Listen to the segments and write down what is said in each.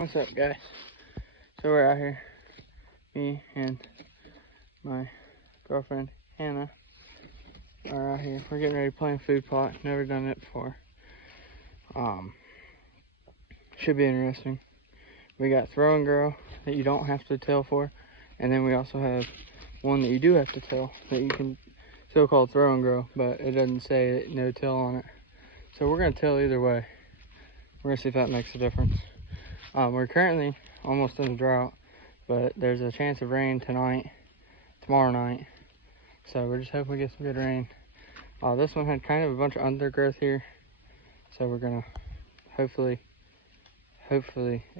What's up, guys? So we're out here, me and my girlfriend Hannah are out here. We're getting ready to plant a food plot. Never done it before. Should be interesting. We got throw and grow that you don't have to till for, and then we also have one that you do have to till that you can still call throw and grow, but it doesn't say no till on it. So we're gonna till either way. We're gonna see if that makes a difference. We're currently almost in a drought, but there's a chance of rain tomorrow night. So we're just hoping we get some good rain. This one had kind of a bunch of undergrowth here, so we're gonna hopefully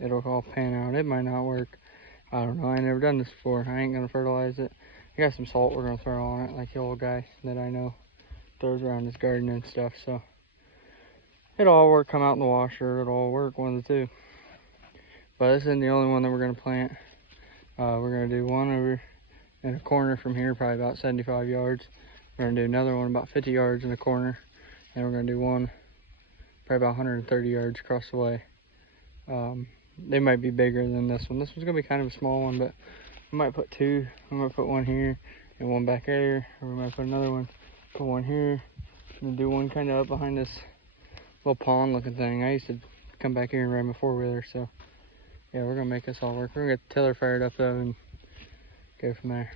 it'll all pan out. It might not work. I don't know. I ain't never done this before. I ain't gonna fertilize it. I got some salt we're gonna throw on it, like the old guy that I know throws around his garden and stuff. So it'll all work. Come out in the washer. It'll all work. One of the two. But this isn't the only one that we're gonna plant. We're gonna do one over in a corner from here, probably about 75 yards. We're gonna do another one about 50 yards in the corner, and we're gonna do one probably about 130 yards across the way. They might be bigger than this one. This one's gonna be kind of a small one, but we might put two. We might put one here and one back there, or we might put another one, put one here, and do one kind of up behind this little pond looking thing. I used to come back here and ride my four-wheeler, so yeah, we're gonna make this all work. We're gonna get the tiller fired up though and go from there.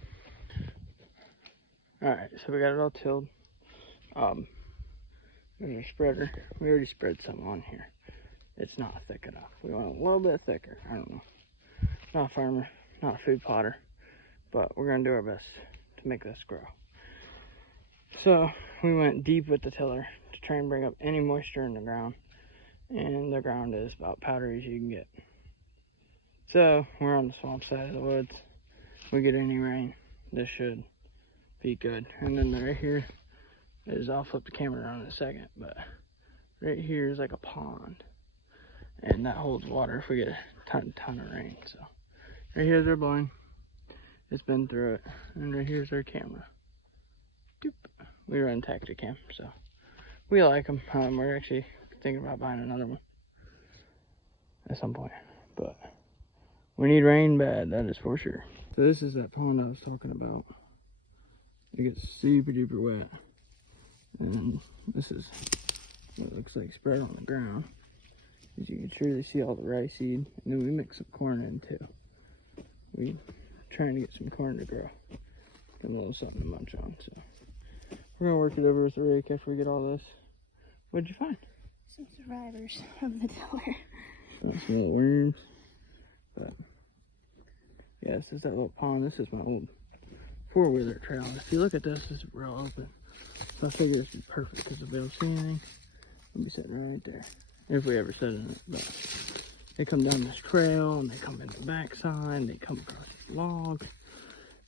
Alright, so we got it all tilled. There's our spreader. We already spread some on here. It's not thick enough. We want a little bit thicker. I don't know. Not a farmer, not a food plotter, but we're gonna do our best to make this grow. So we went deep with the tiller to try and bring up any moisture in the ground, and the ground is about powdery as you can get. So we're on the swamp side of the woods. If we get any rain, this should be good. And then right here is, I'll flip the camera around in a second, but right here is like a pond, and that holds water if we get a ton of rain. So right here's our blind. It's been through it. And right here's our camera. Doop. We run Tacticam, so we like them. We're actually thinking about buying another one at some point, but we need rain bad, that is for sure. So this is that pond I was talking about. It gets super duper wet. And this is what it looks like spread on the ground. As you can surely see all the rice seed. And then we mix some corn in too. We trying to get some corn to grow. Get a little something to munch on. So we're gonna work it over with the rake after we get all this. What'd you find? Some survivors of the tiller. Some little worms. But yeah, this is that little pond. This is my old four-wheeler trail. If you look at this, it's real open. So I figure this would be perfect because if they don't see anything, we'll be sitting right there. If we ever sit in it. But they come down this trail and they come in the backside, they come across the logs,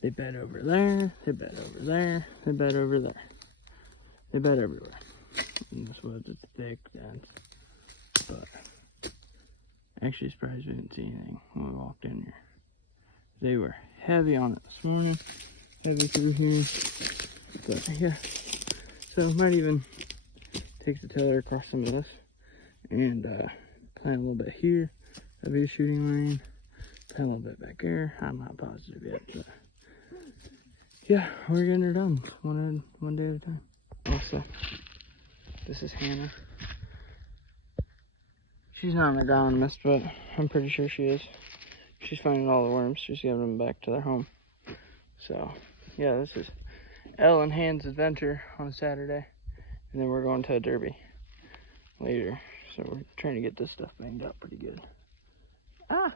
they bed over there, they bed over there, they bed over there. They bed everywhere. In this woods, it's thick, dense. But actually surprised we didn't see anything when we walked in here. They were heavy on it this morning, heavy through here. But yeah, so might even take the tiller across some of this and plant a little bit here. That'd be a shooting lane. Plant a little bit back there. I'm not positive yet, but yeah, we're getting her done one day at a time. Also, this is Hannah. She's not an agronomist, but I'm pretty sure she is. She's finding all the worms. She's giving them back to their home. So, yeah, this is Elle and Han's adventure on Saturday. And then we're going to a derby later. So we're trying to get this stuff banged up pretty good. Ah!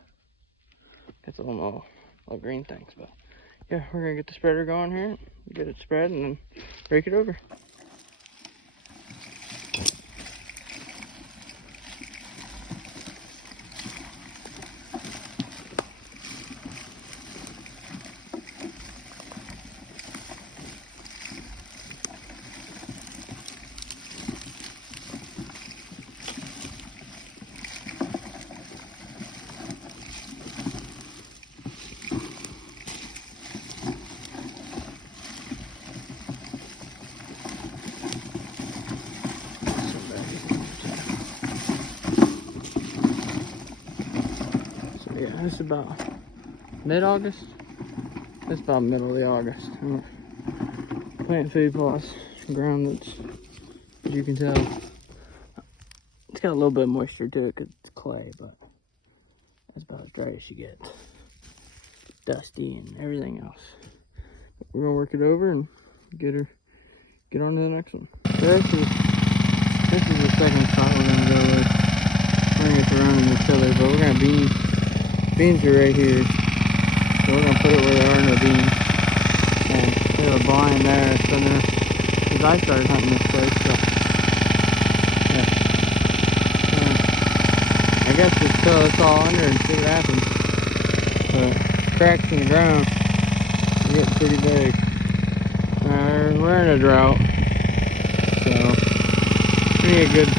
Got the little green things. But, yeah, we're going to get the spreader going here. Get it spread and then rake it over. yeah, it's about mid-August. It's about middle of the August. I'm planting food plots, ground that's, as you can tell, it's got a little bit of moisture to it because it's clay, but that's about as dry as she gets. Dusty and everything else. We're gonna work it over and get on to the next one. So this is the second spot we're gonna go with. We're gonna get to run in the tiller, but we're gonna beans. Beans are right here. So we're gonna put it where there are no beans. And we have a blind there, so there, because I started hunting this place, so yeah. I guess just fill this all under and see what happens. But cracks in the ground are getting pretty big. We're in a drought, so we need a good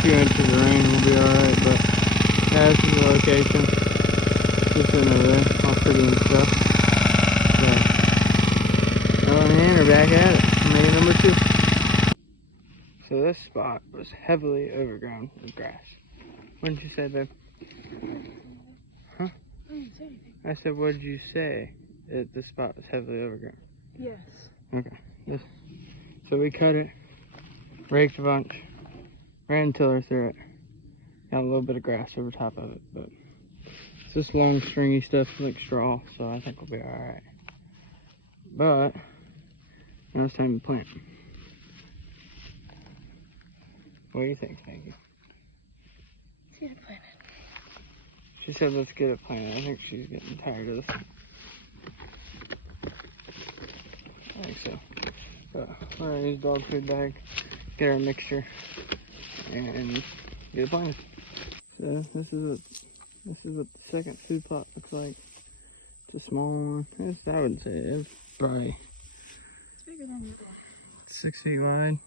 few inches of rain, we'll be alright. But yeah, this is the location. Just in over there, all pretty and stuff. So, Ellen and Ann are back at it. Maybe number 2. So this spot was heavily overgrown with grass. What did you say, babe? Huh? I didn't say anything. I said, what did you say? This spot was heavily overgrown. Yes. Okay. So we cut it, raked a bunch, ran tiller through it. Got a little bit of grass over top of it, but it's just long stringy stuff like straw, so I think we'll be alright. But now it's time to plant. What do you think, Spanky? Get it planted. She said let's get it planted. I think she's getting tired of this. I think so. But we're gonna use dog food bag, get our mixture, and get it planted. So this is what the second food plot looks like. It's a small one. I wouldn't say it's probably It's bigger than that one. 6 feet wide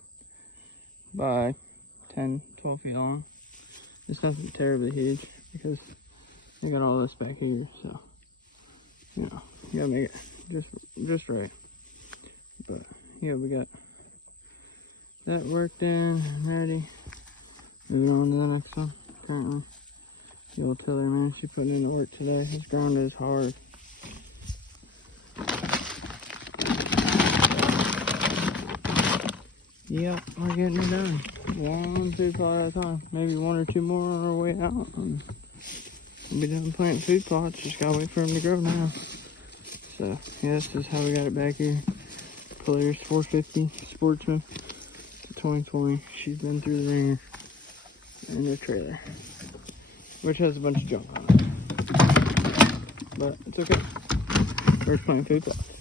by 10, 12 feet long. It's nothing terribly huge because I got all this back here, so you know, you gotta make it just right. But yeah, we got that worked in and ready. Moving on to the next one. Currently, the old tiller, man, she's putting in the work today. This ground is hard. Yep, we're getting it done. 1 food plot at a time. Maybe 1 or 2 more on our way out. And we'll be done planting food plots. Just gotta wait for them to grow now. So, yeah, this is how we got it back here. Polaris 450 Sportsman 2020. She's been through the ringer in the trailer, which has a bunch of junk on it. But it's okay. We're just planting food plots.